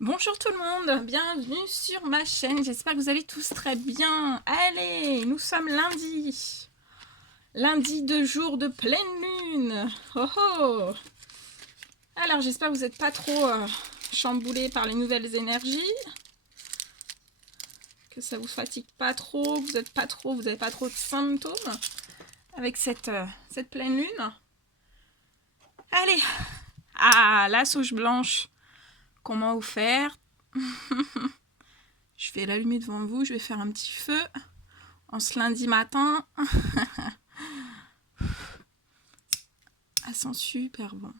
Bonjour tout le monde, bienvenue sur ma chaîne, j'espère que vous allez tous très bien. Allez, nous sommes lundi. Lundi de jour de pleine lune. Oh oh. Alors j'espère que vous n'êtes pas trop chamboulés par les nouvelles énergies. Que ça vous fatigue pas trop, vous n'avez pas trop de symptômes avec cette pleine lune. Allez, la souche blanche qu'on m'a offerte. Je vais l'allumer devant vous, je vais faire un petit feu en ce lundi matin. Elle sent super bon.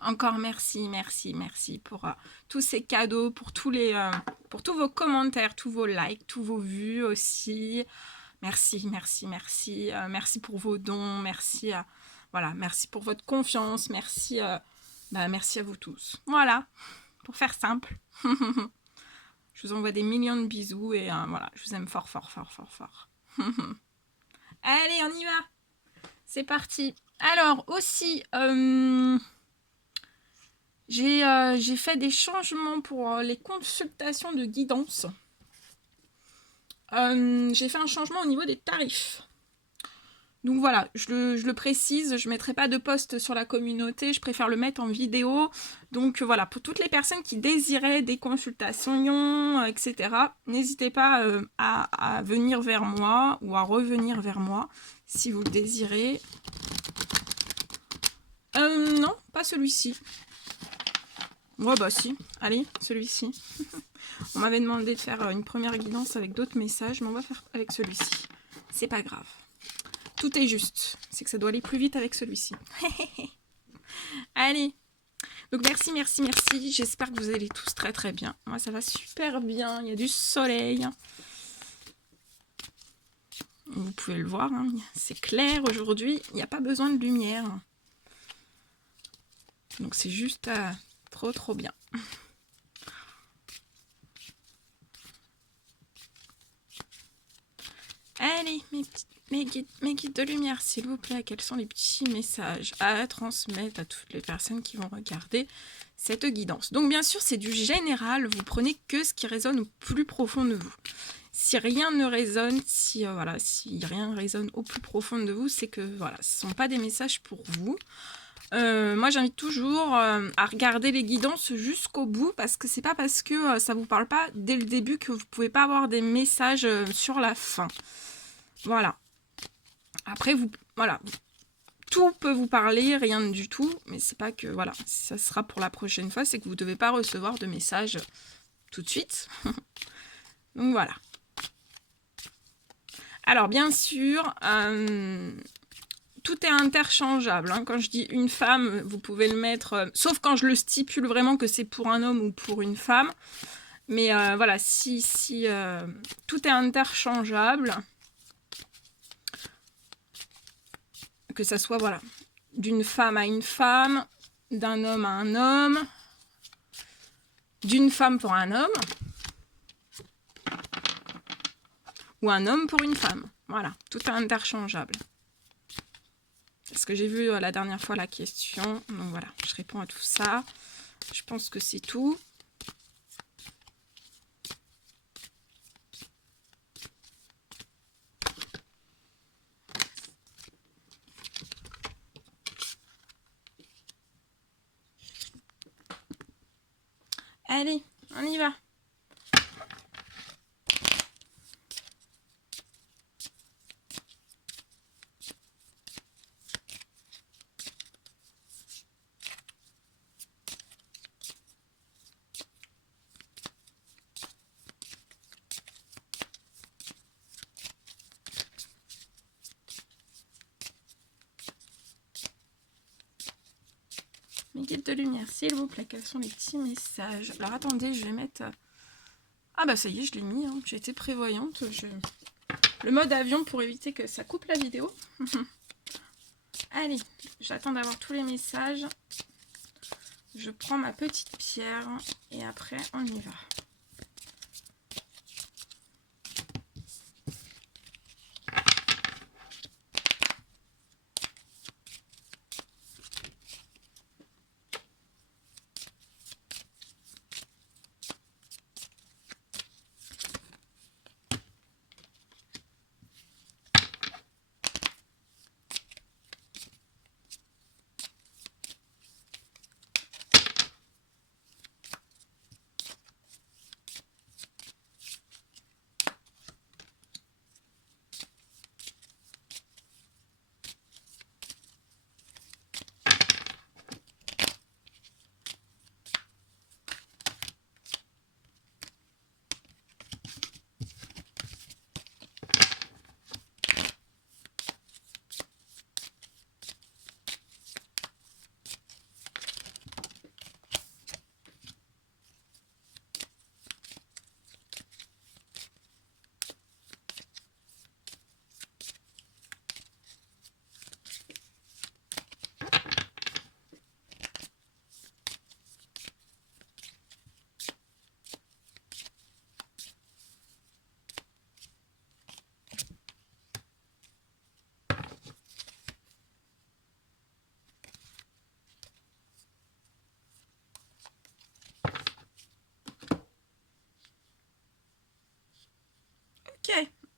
Encore merci pour tous ces cadeaux, pour tous vos commentaires, tous vos likes, tous vos vues aussi. Merci. Merci pour vos dons, merci pour votre confiance, merci à vous tous. Voilà, pour faire simple. Je vous envoie des millions de bisous et voilà, je vous aime fort. Allez, on y va. C'est parti. Alors aussi, j'ai fait des changements pour les consultations de guidance. J'ai fait un changement au niveau des tarifs. Donc voilà, je le précise, je ne mettrai pas de post sur la communauté, je préfère le mettre en vidéo. Donc voilà, pour toutes les personnes qui désiraient des consultations, etc., n'hésitez pas à venir vers moi ou à revenir vers moi si vous le désirez. Non, pas celui-ci. Ouais, bah si, allez, celui-ci. On m'avait demandé de faire une première guidance avec d'autres messages, mais on va faire avec celui-ci. C'est pas grave. Tout est juste. C'est que ça doit aller plus vite avec celui-ci. Allez. Donc merci. J'espère que vous allez tous très bien. Moi, ça va super bien. Il y a du soleil. Vous pouvez le voir. Hein. C'est clair aujourd'hui. Il n'y a pas besoin de lumière. Donc c'est juste trop bien. Allez, mes guides de lumière, s'il vous plaît, quels sont les petits messages à transmettre à toutes les personnes qui vont regarder cette guidance? Donc bien sûr, c'est du général, vous prenez que ce qui résonne au plus profond de vous. Si rien ne résonne, si rien résonne au plus profond de vous, c'est que voilà, ce ne sont pas des messages pour vous. Moi j'invite toujours à regarder les guidances jusqu'au bout, parce que c'est pas parce que ça vous parle pas dès le début que vous pouvez pas avoir des messages sur la fin. Voilà. Après, tout peut vous parler, rien du tout, mais c'est pas que, voilà, ça sera pour la prochaine fois, c'est que vous ne devez pas recevoir de messages tout de suite. Donc voilà. Alors bien sûr, tout est interchangeable. Hein. Quand je dis une femme, vous pouvez le mettre, sauf quand je le stipule vraiment que c'est pour un homme ou pour une femme. Mais voilà, si tout est interchangeable, que ça soit voilà, d'une femme à une femme, d'un homme à un homme, d'une femme pour un homme, ou un homme pour une femme. Voilà, tout est interchangeable. Parce que j'ai vu la dernière fois la question, donc voilà, je réponds à tout ça. Je pense que c'est tout. Allez, on y va. Mes guides de lumière, s'il vous plaît, quels sont les petits messages? Alors attendez, je vais mettre... Ah bah ça y est, je l'ai mis, hein. J'ai été prévoyante. Le mode avion pour éviter que ça coupe la vidéo. Allez, j'attends d'avoir tous les messages. Je prends ma petite pierre et après on y va.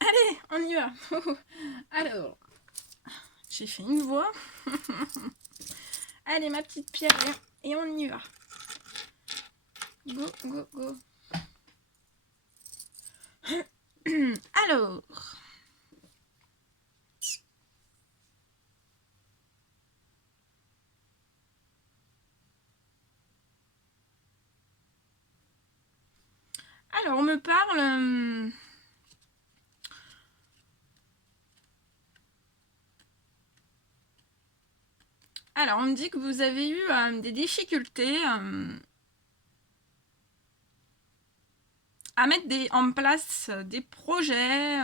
Allez, on y va. Alors, j'ai fait une voix. Allez, ma petite pierre, et on y va. Go, go, go. Alors. Alors, on me parle... Alors, on me dit que vous avez eu des difficultés à mettre en place des projets,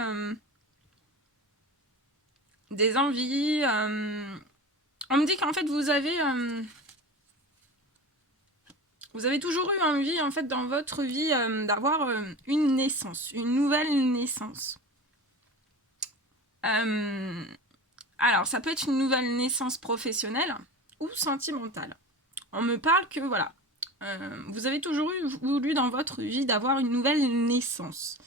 des envies. On me dit qu'en fait, vous avez toujours eu envie, en fait, dans votre vie, d'avoir une naissance, une nouvelle naissance. Alors, ça peut être une nouvelle naissance professionnelle ou sentimentale. On me parle que, voilà, vous avez toujours voulu dans votre vie d'avoir une nouvelle naissance.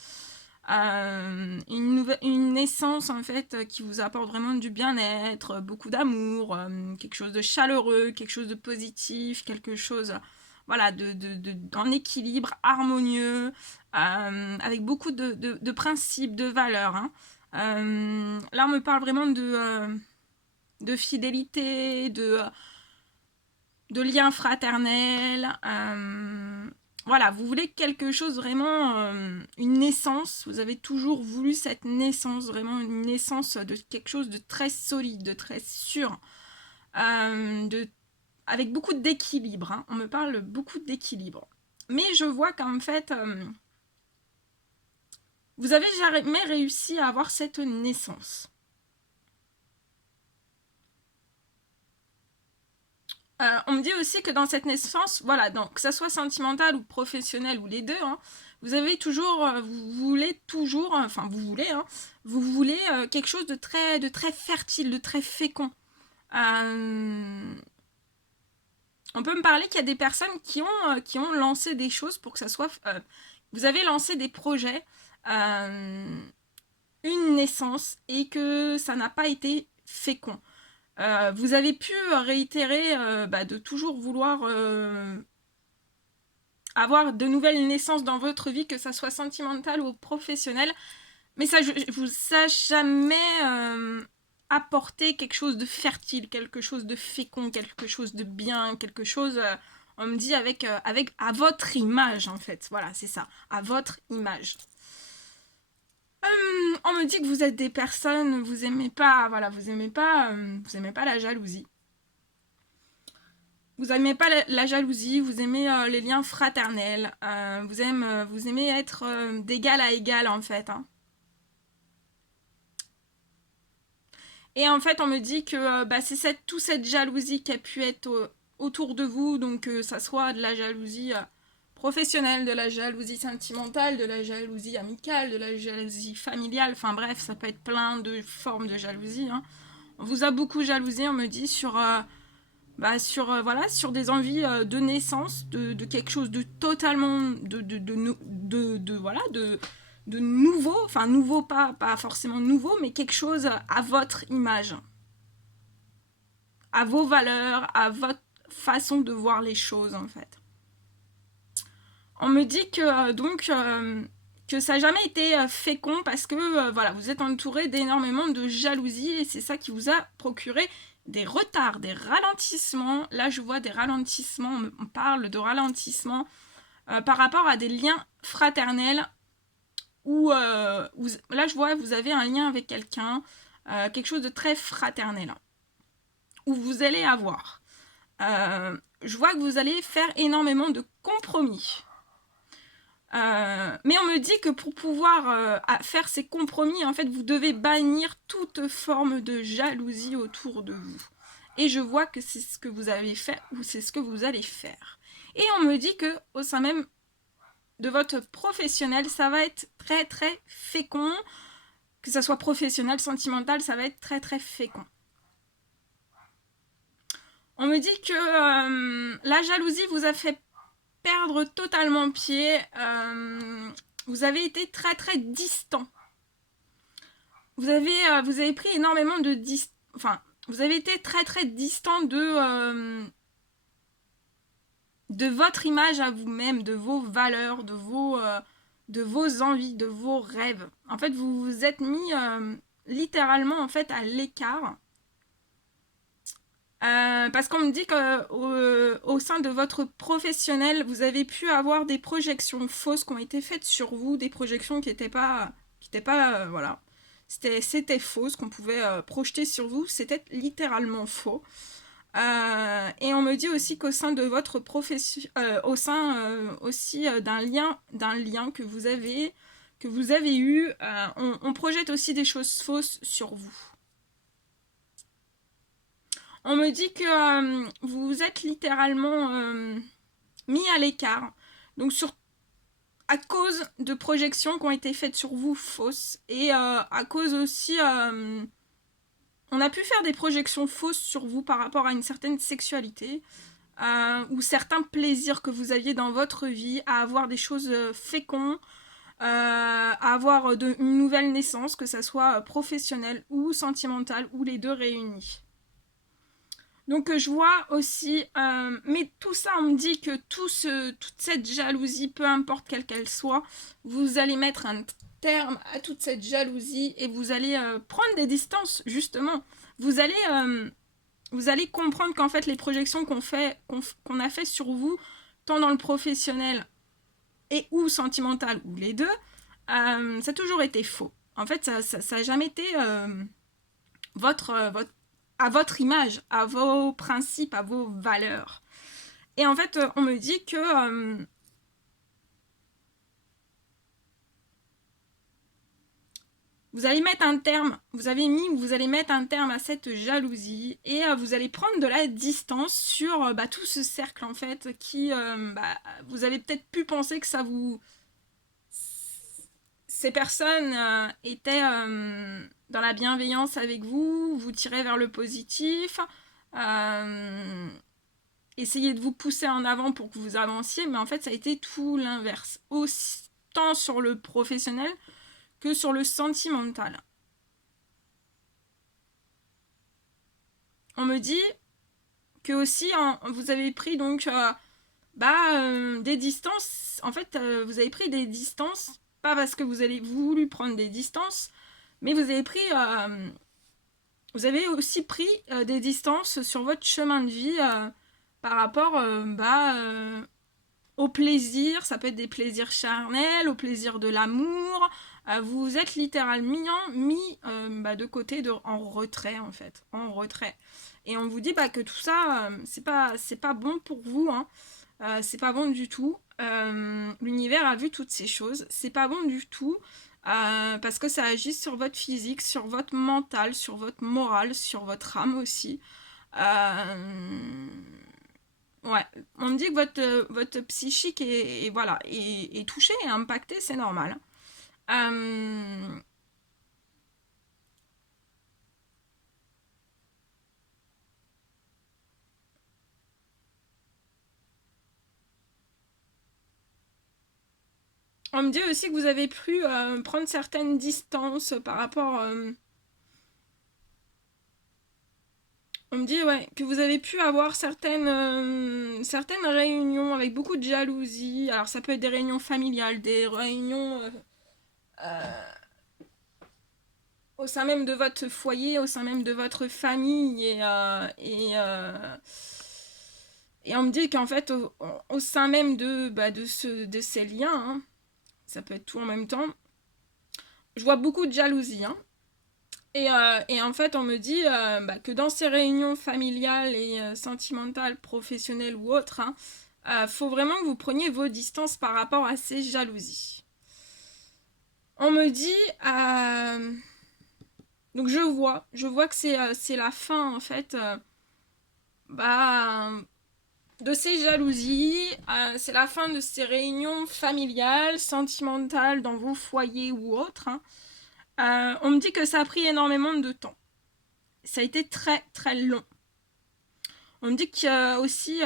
Une naissance, en fait, qui vous apporte vraiment du bien-être, beaucoup d'amour, quelque chose de chaleureux, quelque chose de positif, quelque chose, voilà, en équilibre, harmonieux, avec beaucoup de principes, de valeurs, hein. Là, on me parle vraiment de fidélité, de liens fraternels. Voilà, vous voulez quelque chose vraiment, une naissance. Vous avez toujours voulu cette naissance, vraiment une naissance de quelque chose de très solide, de très sûr, avec beaucoup d'équilibre. Hein. On me parle beaucoup d'équilibre. Mais je vois qu'en fait, vous avez jamais réussi à avoir cette naissance. On me dit aussi que dans cette naissance, voilà, donc que ça soit sentimental ou professionnel ou les deux, hein, vous avez toujours, vous voulez toujours, enfin vous voulez quelque chose de très fertile, de très fécond. On peut me parler qu'il y a des personnes qui ont lancé des choses pour que ça soit, vous avez lancé des projets, une naissance et que ça n'a pas été fécond. Vous avez pu réitérer de toujours vouloir avoir de nouvelles naissances dans votre vie, que ça soit sentimental ou professionnel, mais ça vous a jamais apporté quelque chose de fertile, quelque chose de fécond, quelque chose de bien, quelque chose, on me dit, avec à votre image, en fait. Voilà, c'est ça, à votre image. On me dit que vous êtes des personnes, vous aimez pas, voilà, vous aimez pas la jalousie. Vous aimez pas la jalousie, vous aimez les liens fraternels, vous aimez être d'égal à égal, en fait. Hein. Et en fait, on me dit que c'est toute cette jalousie qui a pu être autour de vous, donc ça soit de la jalousie professionnelle, de la jalousie sentimentale, de la jalousie amicale, de la jalousie familiale, enfin bref, ça peut être plein de formes de jalousie. Hein. On vous a beaucoup jalousé, on me dit, sur des envies de naissance, de quelque chose de totalement de nouveau, enfin nouveau, pas forcément nouveau, mais quelque chose à votre image, à vos valeurs, à votre façon de voir les choses, en fait. On me dit que que ça n'a jamais été fécond parce que voilà, vous êtes entouré d'énormément de jalousie et c'est ça qui vous a procuré des retards, des ralentissements. Là, je vois des ralentissements, on parle de ralentissements par rapport à des liens fraternels où, là, je vois, vous avez un lien avec quelqu'un, quelque chose de très fraternel, où vous allez avoir. Je vois que vous allez faire énormément de compromis. Mais on me dit que pour pouvoir faire ces compromis, en fait, vous devez bannir toute forme de jalousie autour de vous. Et je vois que c'est ce que vous avez fait ou c'est ce que vous allez faire. Et on me dit que au sein même de votre professionnel, ça va être très très fécond. Que ça soit professionnel, sentimental, ça va être très très fécond. On me dit que la jalousie vous a fait perdre totalement pied. Vous avez été très très distant. vous avez pris énormément de enfin, vous avez été très très distant de votre image à vous-même, de vos valeurs, de vos envies, de vos rêves. En fait, vous vous êtes mis littéralement en fait à l'écart. Parce qu'on me dit qu'au sein de votre professionnel, vous avez pu avoir des projections fausses qui ont été faites sur vous, des projections qui n'étaient pas, voilà, c'était faux, ce qu'on pouvait projeter sur vous, c'était littéralement faux. Et on me dit aussi qu'au sein de votre profession, au sein aussi d'un lien que vous avez eu, on projette aussi des choses fausses sur vous. On me dit que vous vous êtes littéralement mis à l'écart. Donc à cause de projections qui ont été faites sur vous fausses. Et à cause aussi... on a pu faire des projections fausses sur vous par rapport à une certaine sexualité. Ou certains plaisirs que vous aviez dans votre vie. À avoir des choses fécondes. À avoir une nouvelle naissance. Que ça soit professionnelle ou sentimentale. Ou les deux réunis. Donc je vois aussi, mais tout ça, on me dit que toute cette jalousie, peu importe quelle qu'elle soit, vous allez mettre un terme à toute cette jalousie et vous allez prendre des distances, justement. Vous allez comprendre qu'en fait, les projections qu'on a fait sur vous, tant dans le professionnel et ou sentimental, ou les deux, ça a toujours été faux. En fait, ça n'a jamais été à votre image, à vos principes, à vos valeurs. Et en fait, on me dit que vous allez mettre un terme, vous allez mettre un terme à cette jalousie et vous allez prendre de la distance sur tout ce cercle en fait qui, vous avez peut-être pu penser que ça vous... Ces personnes étaient dans la bienveillance avec vous, vous tirez vers le positif, essayez de vous pousser en avant pour que vous avanciez, mais en fait ça a été tout l'inverse, autant sur le professionnel que sur le sentimental. On me dit que aussi vous avez pris donc des distances, en fait vous avez pris des distances, pas parce que vous avez voulu prendre des distances, mais vous avez aussi pris des distances sur votre chemin de vie par rapport au plaisir, ça peut être des plaisirs charnels, au plaisir de l'amour. Vous vous êtes littéralement mis de côté, en retrait en fait, en retrait. Et on vous dit que tout ça, c'est pas bon pour vous, hein. C'est pas bon du tout. L'univers a vu toutes ces choses, c'est pas bon du tout. Parce que ça agit sur votre physique, sur votre mental, sur votre morale, sur votre âme aussi. Ouais, on me dit que votre psychique est touché et impacté, c'est normal. On me dit aussi que vous avez pu prendre certaines distances par rapport... on me dit que vous avez pu avoir certaines réunions avec beaucoup de jalousie. Alors ça peut être des réunions familiales, des réunions au sein même de votre foyer, au sein même de votre famille. Et on me dit qu'en fait, au sein même de ces liens, hein, ça peut être tout en même temps, je vois beaucoup de jalousie. Hein. Et en fait, on me dit que dans ces réunions familiales et sentimentales, professionnelles ou autres, faut vraiment que vous preniez vos distances par rapport à ces jalousies. On me dit... donc je vois que c'est la fin, en fait, de ces jalousies. C'est la fin de ces réunions familiales, sentimentales, dans vos foyers ou autres, hein. On me dit que ça a pris énormément de temps. Ça a été très très long. On me dit qu'il y a aussi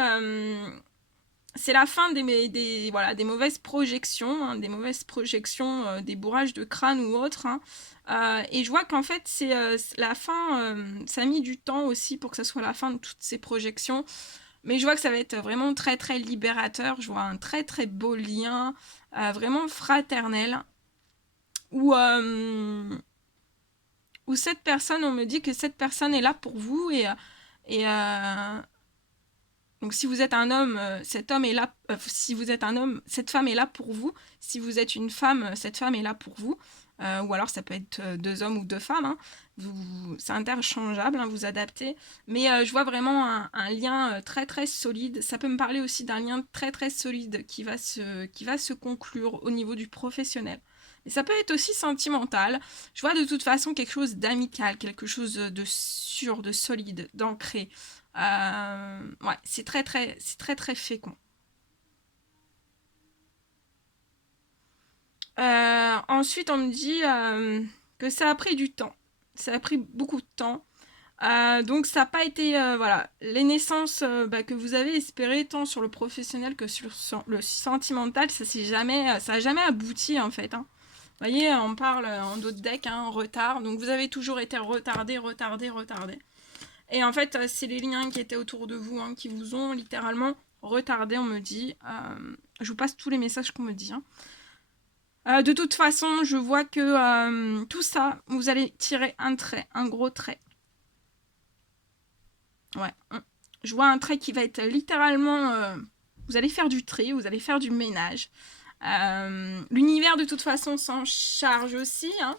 c'est la fin voilà, des mauvaises projections, hein, des bourrages de crâne ou autres. Hein. Et je vois qu'en fait, c'est la fin, ça a mis du temps aussi pour que ça soit la fin de toutes ces projections. Mais je vois que ça va être vraiment très très libérateur. Je vois un très très beau lien, vraiment fraternel, où, où cette personne, on me dit que cette personne est là pour vous et donc si vous êtes un homme, cet homme est là. Si vous êtes un homme, cette femme est là pour vous. Si vous êtes une femme, cette femme est là pour vous. Ou alors ça peut être deux hommes ou deux femmes. Hein. C'est interchangeable, hein, vous adaptez. Mais je vois vraiment un lien très très solide. Ça peut me parler aussi d'un lien très très solide qui va se conclure au niveau du professionnel. Mais ça peut être aussi sentimental. Je vois de toute façon quelque chose d'amical, quelque chose de sûr, de solide, d'ancré. Ouais, c'est très très fécond. Ensuite, on me dit que ça a pris du temps. Ça a pris beaucoup de temps. Donc ça n'a pas été, voilà, les naissances que vous avez espérées tant sur le professionnel que sur le sentimental, ça a jamais abouti en fait. Hein. Vous voyez, on parle en d'autres decks, hein, en retard. Donc vous avez toujours été retardé, retardé, retardé. Et en fait, c'est les liens qui étaient autour de vous, hein, qui vous ont littéralement retardé, on me dit. Je vous passe tous les messages qu'on me dit. Hein. De toute façon, je vois que tout ça, vous allez tirer un trait, un gros trait. Ouais. Je vois un trait qui va être littéralement... vous allez faire du tri, vous allez faire du ménage. L'univers, de toute façon, s'en charge aussi. Hein.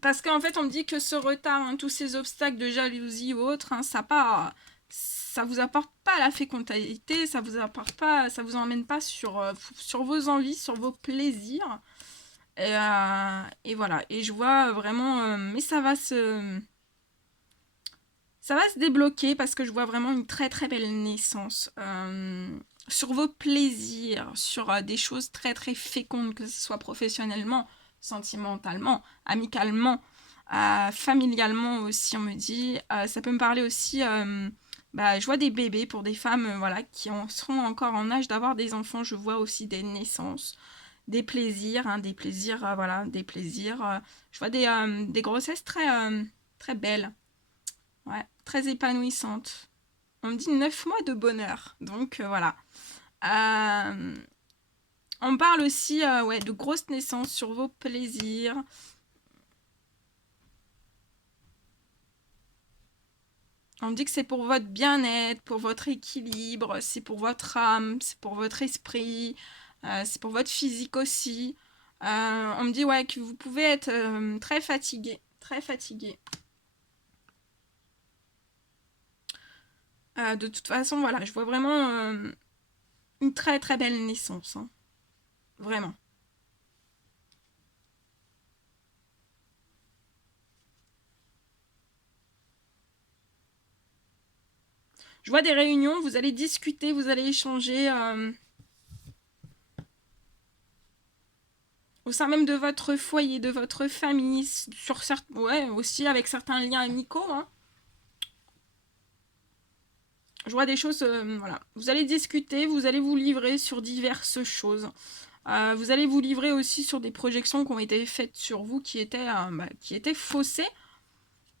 Parce qu'en fait, on me dit que ce retard, hein, tous ces obstacles de jalousie ou autres, hein, ça vous apporte pas la fécondité, ça vous emmène pas sur vos envies, sur vos plaisirs. Et voilà. Et je vois vraiment, mais ça va se débloquer parce que je vois vraiment une très très belle naissance. Sur vos plaisirs, sur des choses très très fécondes, que ce soit professionnellement, sentimentalement, amicalement, familialement aussi, on me dit. Ça peut me parler aussi, je vois des bébés pour des femmes voilà, seront encore en âge d'avoir des enfants. Je vois aussi des naissances, des plaisirs, hein, voilà, des plaisirs. Je vois des grossesses très belles, ouais, très épanouissantes. On me dit 9 mois de bonheur, donc voilà. On parle aussi ouais, de grosses naissances sur vos plaisirs. On me dit que c'est pour votre bien-être, pour votre équilibre, c'est pour votre âme, c'est pour votre esprit, c'est pour votre physique aussi. On me dit ouais, que vous pouvez être très fatigué, très fatigué. De toute façon, voilà, je vois vraiment une très très belle naissance. Hein. Vraiment. Je vois des réunions, vous allez discuter, vous allez échanger au sein même de votre foyer, de votre famille, ouais, aussi avec certains liens amicaux. Hein. Je vois des choses, voilà. Vous allez discuter, vous allez vous livrer sur diverses choses. Vous allez vous livrer aussi sur des projections qui ont été faites sur vous qui étaient faussées.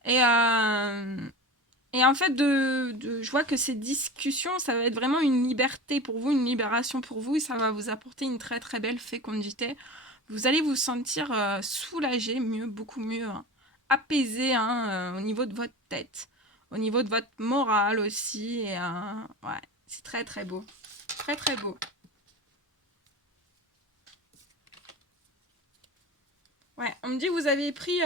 Et, et en fait, je vois que ces discussions, ça va être vraiment une liberté pour vous, une libération pour vous, et ça va vous apporter une très très belle fécondité. Vous allez vous sentir soulagé, mieux, beaucoup mieux, hein, apaisé hein, au niveau de votre tête, au niveau de votre morale aussi. Et, ouais, c'est très très beau. Très très beau. Ouais, on me dit que vous avez pris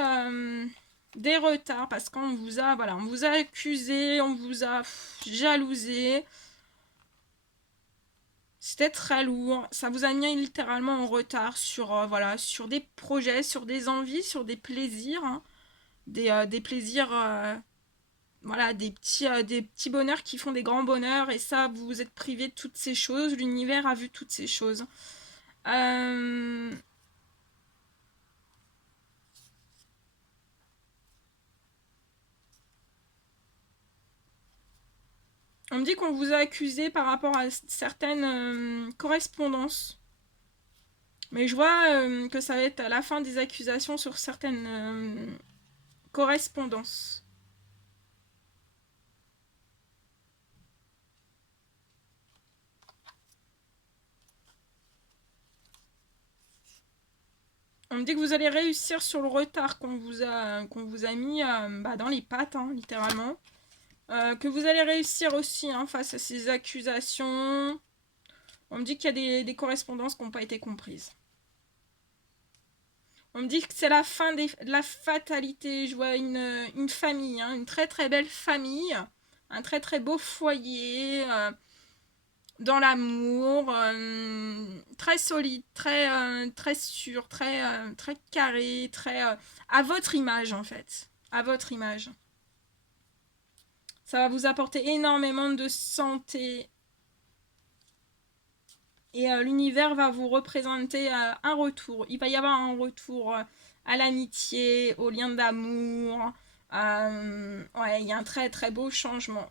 des retards parce qu'on on vous a accusé, on vous a jalousé. C'était très lourd. Ça vous a mis littéralement en retard sur, sur des projets, sur des envies, sur des plaisirs. Hein. Des plaisirs, voilà, des petits bonheurs qui font des grands bonheurs. Et ça, vous vous êtes privé de toutes ces choses. L'univers a vu toutes ces choses. Euh, On me dit qu'on vous a accusé par rapport à certaines correspondances. Mais je vois que ça va être à la fin des accusations sur certaines correspondances. On me dit que vous allez réussir sur le retard qu'on vous a mis dans les pattes, hein, littéralement. Que vous allez réussir aussi face à ces accusations. On me dit qu'il y a des correspondances qui n'ont pas été comprises. On me dit que c'est la fin de la fatalité. Je vois une famille, hein, une très très belle famille. Un très très beau foyer. Dans l'amour. Très solide, très sûr, très carré, très à votre image en fait. À votre image. Ça va vous apporter énormément de santé. Et l'univers va vous représenter un retour. Il va y avoir un retour à l'amitié, au lien d'amour. Ouais, il y a un très très beau changement.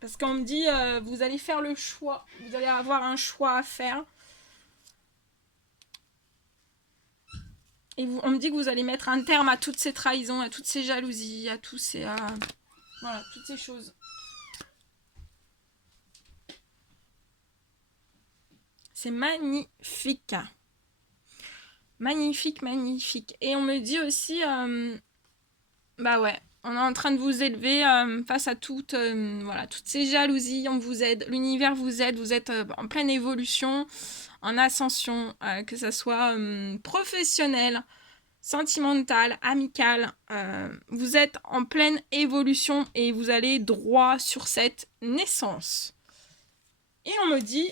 Parce qu'on me dit, vous allez faire le choix. Vous allez avoir un choix à faire. Et on me dit que vous allez mettre un terme à toutes ces trahisons, à toutes ces jalousies, à tous ces... voilà, toutes ces choses. C'est magnifique. Magnifique, magnifique. Et on me dit aussi, bah ouais, on est en train de vous élever face à toutes ces jalousies. On vous aide, l'univers vous aide, vous êtes en pleine évolution, en ascension, que ça soit professionnel, sentimental, amical. Vous êtes en pleine évolution et vous allez droit sur cette naissance. Et on me dit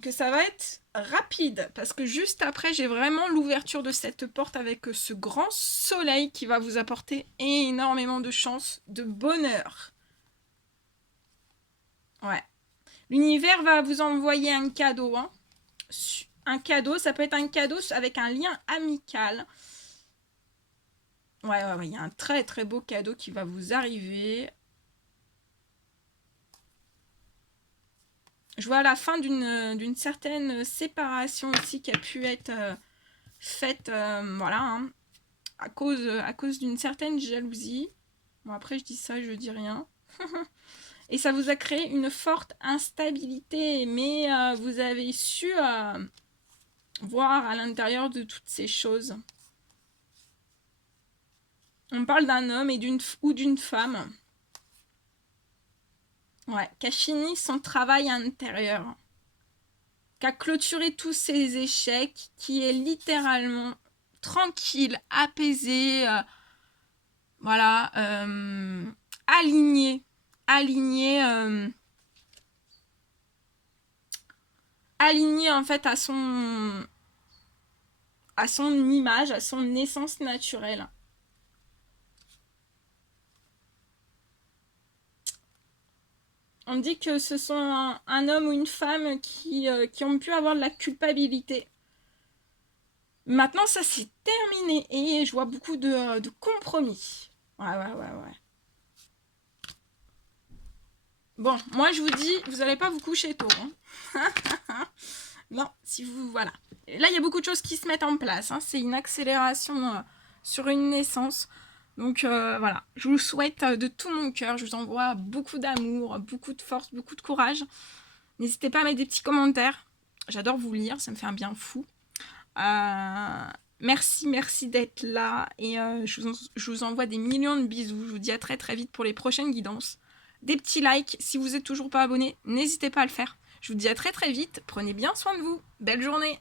que ça va être rapide, parce que juste après, j'ai vraiment l'ouverture de cette porte avec ce grand soleil qui va vous apporter énormément de chance, de bonheur. Ouais. L'univers va vous envoyer un cadeau. Hein. Un cadeau, ça peut être un cadeau avec un lien amical. Ouais, il y a un très très beau cadeau qui va vous arriver. Je vois la fin d'une certaine séparation aussi qui a pu être faite, voilà, hein, à cause d'une certaine jalousie. Bon, après, je dis ça, je dis rien. Et ça vous a créé une forte instabilité, mais vous avez su voir à l'intérieur de toutes ces choses. On parle d'un homme ou d'une femme. Ouais, qui a fini son travail intérieur, qui a clôturé tous ses échecs, qui est littéralement tranquille, apaisé, voilà, aligné en fait à son image, à son essence naturelle. On dit que ce sont un homme ou une femme qui ont pu avoir de la culpabilité. Maintenant, ça c'est terminé et je vois beaucoup de compromis. Ouais. Bon, moi je vous dis, vous n'allez pas vous coucher tôt. Hein. Non, si vous... Voilà. Et là, il y a beaucoup de choses qui se mettent en place. Hein. C'est une accélération sur une naissance. Donc voilà, je vous souhaite de tout mon cœur, je vous envoie beaucoup d'amour, beaucoup de force, beaucoup de courage. N'hésitez pas à mettre des petits commentaires, j'adore vous lire, ça me fait un bien fou. Merci d'être là et je vous envoie des millions de bisous. Je vous dis à très très vite pour les prochaines guidances. Des petits likes, si vous n'êtes toujours pas abonné, n'hésitez pas à le faire. Je vous dis à très très vite, prenez bien soin de vous, belle journée.